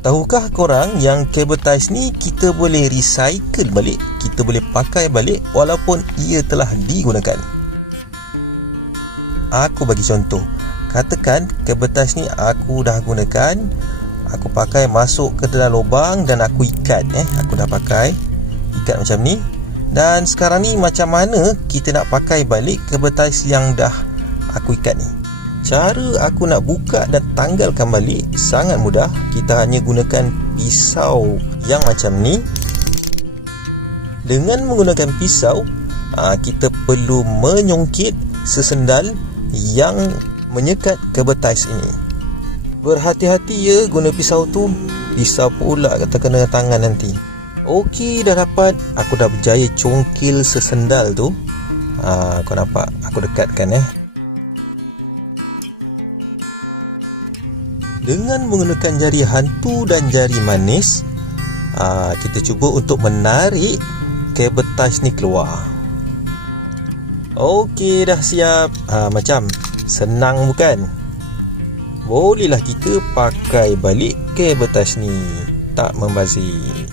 Tahukah korang yang cable ties ni kita boleh recycle balik, kita boleh pakai balik walaupun ia telah digunakan. Aku bagi contoh. Katakan cable ties ni aku dah gunakan, aku pakai masuk ke dalam lubang dan aku ikat. Aku dah pakai ikat macam ni. Dan sekarang ni macam mana kita nak pakai balik cable ties yang dah aku ikat ni? Cara aku nak buka dan tanggalkan balik sangat mudah. Kita hanya gunakan pisau yang macam ni. Dengan menggunakan pisau, kita perlu menyongkit sesendal yang menyekat cable ties ini. Berhati-hati ya guna pisau tu. Pisau pula kata kena tangan nanti. Okey, dah dapat. Aku dah berjaya congkil sesendal tu. Kau nampak? Aku dekatkan Dengan menggunakan jari hantu dan jari manis, kita cuba untuk menarik kabel ties ni keluar. Okey, dah siap. Macam senang bukan? Bolehlah kita pakai balik kabel ties ni. Tak membazir.